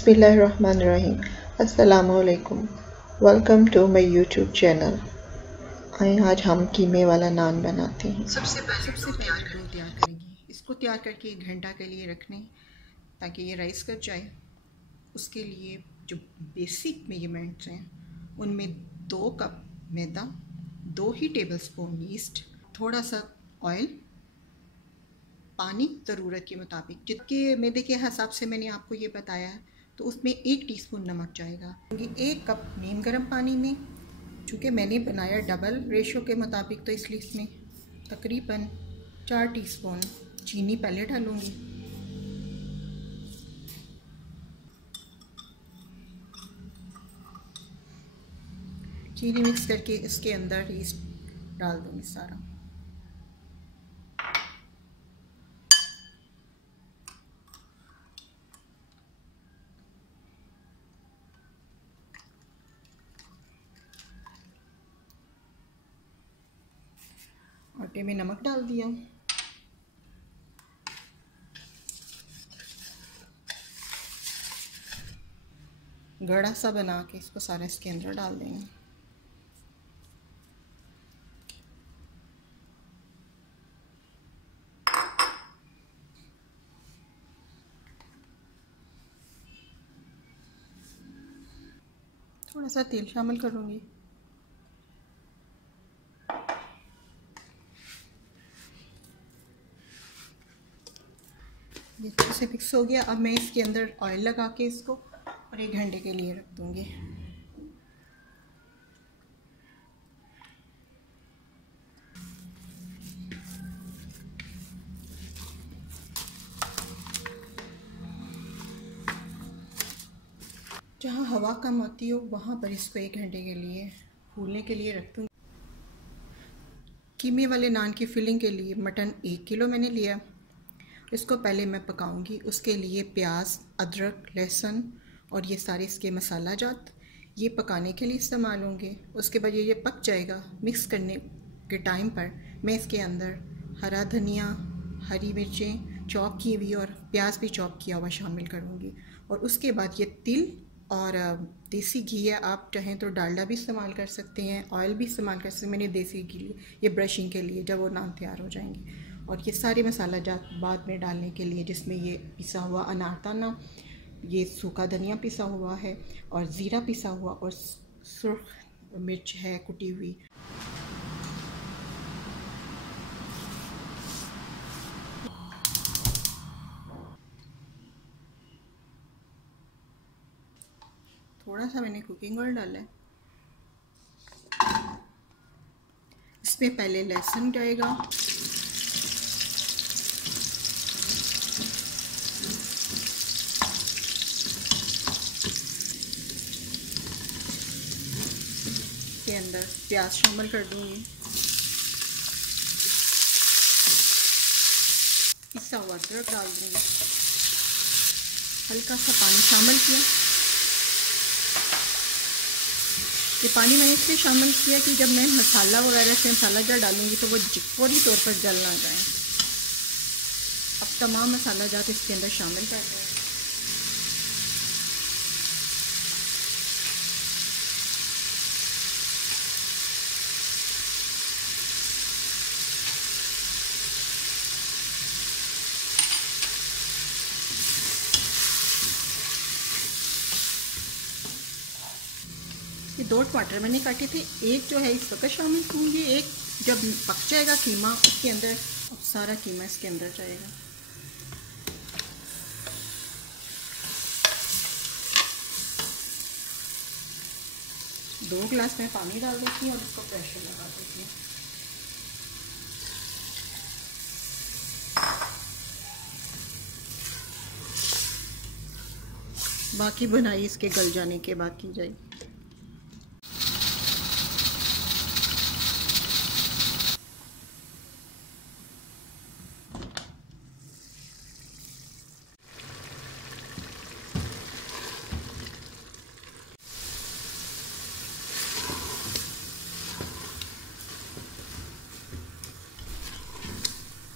बिस्मिल्लाहिर्रहमानिर्रहीम। अस्सलामुअलैकुम। Welcome to my YouTube channel. आइए आज हम कीमे वाला नान बनाते हैं। सबसे पहले डो तैयार करेंगे। इसको तैयार करके 1 घंटा के लिए रखने ताकि ये राइस कर जाए। उसके लिए जो बेसिक मेजरमेंट्स हैं उनमें 2 कप मैदा, 2 ही टेबलस्पून ईस्ट, थोड़ा सा ऑयल, पानी ज़रूरत के मुताबिक। जितने मैदे के हिसाब से मैंने आपको ये बताया है तो उसमें 1 टीस्पून नमक जाएगा। 1 कप नीम गर्म पानी में, चूँकि मैंने बनाया डबल रेशो के मुताबिक तो इसलिए इसमें तकरीबन 4 टीस्पून चीनी पहले डालूँगी। चीनी मिक्स करके इसके अंदर ईस्ट डाल दूँगी सारा। आटे में नमक डाल दिया। गड़ा सा बना के इसको सारा इसके अंदर डाल देंगे। थोड़ा सा तेल शामिल करूँगी। ये अच्छे से मिक्स हो गया। अब मैं इसके अंदर ऑयल लगा के इसको और 1 घंटे के लिए रख दूँगी। जहाँ हवा कम होती हो वहाँ पर इसको 1 घंटे के लिए फूलने के लिए रख दूँगी। कीमे वाले नान की फिलिंग के लिए मटन 1 किलो मैंने लिया। इसको पहले मैं पकाऊंगी। उसके लिए प्याज, अदरक, लहसुन और ये सारे इसके मसाला जात ये पकाने के लिए इस्तेमाल होंगे। उसके बाद ये पक जाएगा। मिक्स करने के टाइम पर मैं इसके अंदर हरा धनिया, हरी मिर्चें चॉप की हुई और प्याज भी चॉप किया हुआ शामिल करूँगी। और उसके बाद ये तिल और देसी घी है, आप चाहें तो डालडा भी इस्तेमाल कर सकते हैं, ऑयल भी इस्तेमाल कर सकते हैं। मैंने देसी घी लिए ये ब्रशिंग के लिए जब वो नान तैयार हो जाएंगे। और ये सारे मसाला जात बाद में डालने के लिए, जिसमें ये पिसा हुआ अनारदाना, ये सूखा धनिया पिसा हुआ है और ज़ीरा पिसा हुआ और सुर्ख मिर्च है कुटी हुई। थोड़ा सा मैंने कुकिंग ऑयल डाला है। इसमें पहले लहसुन जाएगा, के अंदर प्याज शामिल कर दूंगी, पिसा हुआ अदरक डाल दूंगी, हल्का सा पानी शामिल किया। ये पानी मैंने इसलिए शामिल किया कि जब मैं मसाला वगैरह से मसाला जात डालूंगी तो वो फौरी तौर पर जल ना जाए। अब तमाम मसाला जात इसके अंदर शामिल कर दें। ये 2 टमाटर मैंने काटे थे, एक जो है इस वक्त शामिल करूँगी, एक जब पक जाएगा कीमा उसके अंदर, अब सारा कीमा इसके अंदर जाएगा। दो गिलास में पानी डाल देती हूँ और इसको प्रेशर लगा देती हूँ। बाकी बनाई इसके गल जाने के बाद की जाएगी।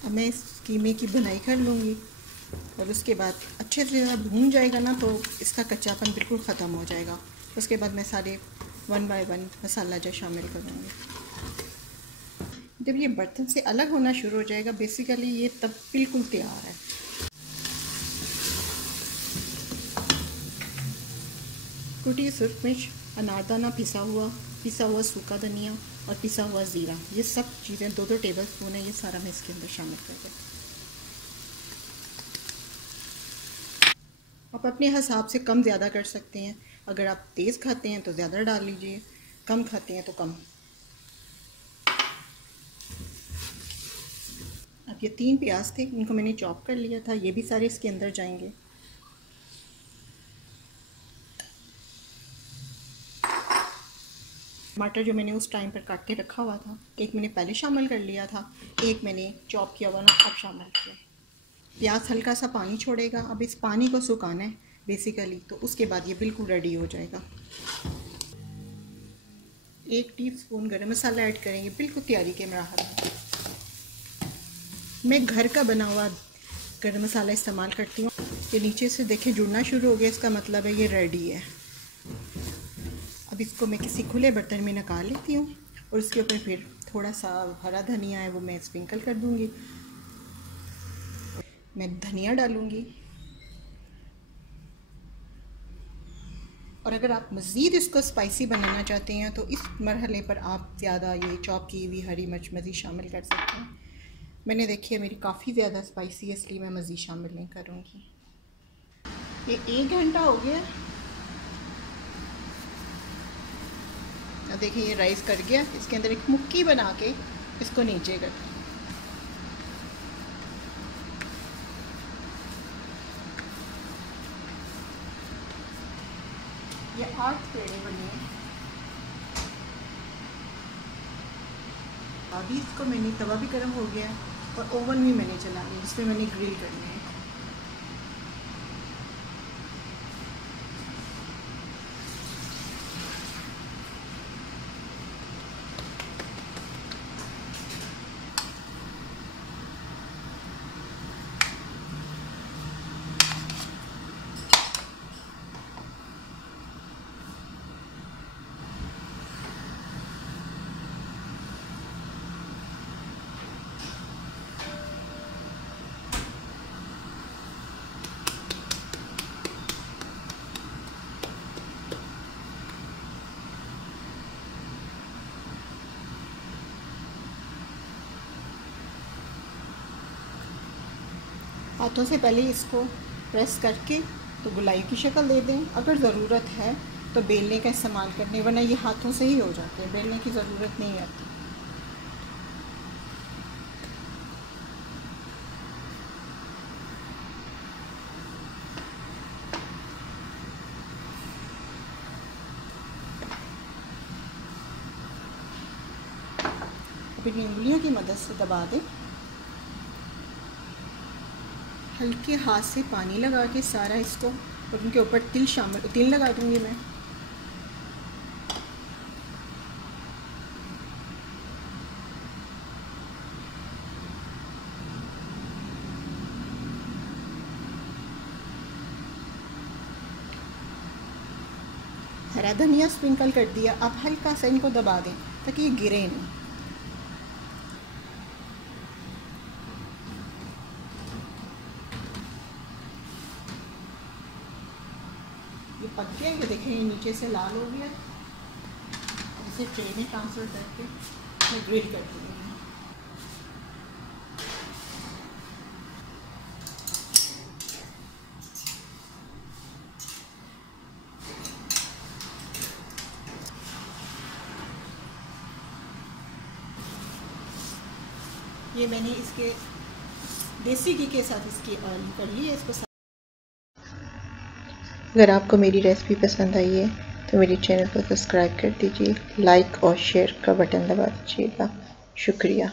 अब मैं इस कीमे की बुनाई कर लूँगी और उसके बाद अच्छे से भून जाएगा ना तो इसका कच्चापन बिल्कुल ख़त्म हो जाएगा। उसके बाद मैं सारे 1 बाय 1 मसाला जो शामिल करूँगी। जब ये बर्तन से अलग होना शुरू हो जाएगा बेसिकली ये तब बिल्कुल तैयार है। कुटी सुर्ख मिर्च, अनारदाना पिसा हुआ सूखा धनिया और पिसा हुआ ज़ीरा, ये सब चीज़ें 2-2 टेबल स्पून है, ये सारा मैं इसके अंदर शामिल कर दूँ। आप अपने हिसाब से कम ज़्यादा कर सकते हैं। अगर आप तेज़ खाते हैं तो ज़्यादा डाल लीजिए, कम खाते हैं तो कम। अब ये 3 प्याज थे, इनको मैंने चॉप कर लिया था, ये भी सारे इसके अंदर जाएंगे। टमाटर जो मैंने उस टाइम पर काट के रखा हुआ था, एक मैंने पहले शामिल कर लिया था, एक मैंने चॉप किया हुआ ना अब शामिल किया। प्याज हल्का सा पानी छोड़ेगा, अब इस पानी को सुखाना है बेसिकली, तो उसके बाद ये बिल्कुल रेडी हो जाएगा। 1 टीस्पून गरम मसाला ऐड करेंगे बिल्कुल तैयारी के मराहल में। मैं घर का बना हुआ गरम मसाला इस्तेमाल करती हूँ। ये नीचे से देखें जुड़ना शुरू हो गया, इसका मतलब है ये रेडी है। अब इसको मैं किसी खुले बर्तन में निकाल लेती हूँ और उसके ऊपर फिर थोड़ा सा हरा धनिया है वो मैं स्प्रिंकल कर दूँगी। मैं धनिया डालूँगी और अगर आप मज़ीद इसको स्पाइसी बनाना चाहते हैं तो इस मरहले पर आप ज़्यादा ये चॉप की हुई हरी मिर्च मज़ीद शामिल कर सकते हैं। मैंने देखी है मेरी काफ़ी ज़्यादा स्पाइसी है, इसलिए मैं मज़ीद शामिल नहीं करूँगी। ये 1 घंटा हो गया। अब देखिए ये राइस कर गया, इसके अंदर एक मुक्की बना के इसको नीचे कर, ये 8 पेड़े बने हैं। अभी इसको मैंने तवा भी गर्म हो गया है और ओवन भी मैंने चला लिया जिसमें मैंने ग्रिल करने हैं। हाथों से पहले इसको प्रेस करके तो गोलाई की शक्ल दे दें। अगर ज़रूरत है तो बेलने का इस्तेमाल करने, वरना ये हाथों से ही हो जाते हैं, बेलने की ज़रूरत नहीं आती। अपनी उंगलियों की मदद से दबा दें। हल्के हाथ से पानी लगा के सारा इसको, और उनके ऊपर तिल लगा दूंगी मैं। हरा धनिया स्प्रिंकल कर दिया। अब हल्का सा इनको दबा दें ताकि ये गिरे नहीं। ये पक गया, ये देखें ये नीचे से लाल हो गया। इसे ट्रे में ट्रांसफ़र करके मैं ग्रिल कर दूँगी। ये मैंने इसके देसी घी के साथ इसकी ऑयल कर ली है। इसको अगर आपको मेरी रेसिपी पसंद आई है तो मेरे चैनल को सब्सक्राइब कर दीजिए, लाइक और शेयर का बटन दबा दीजिएगा। शुक्रिया।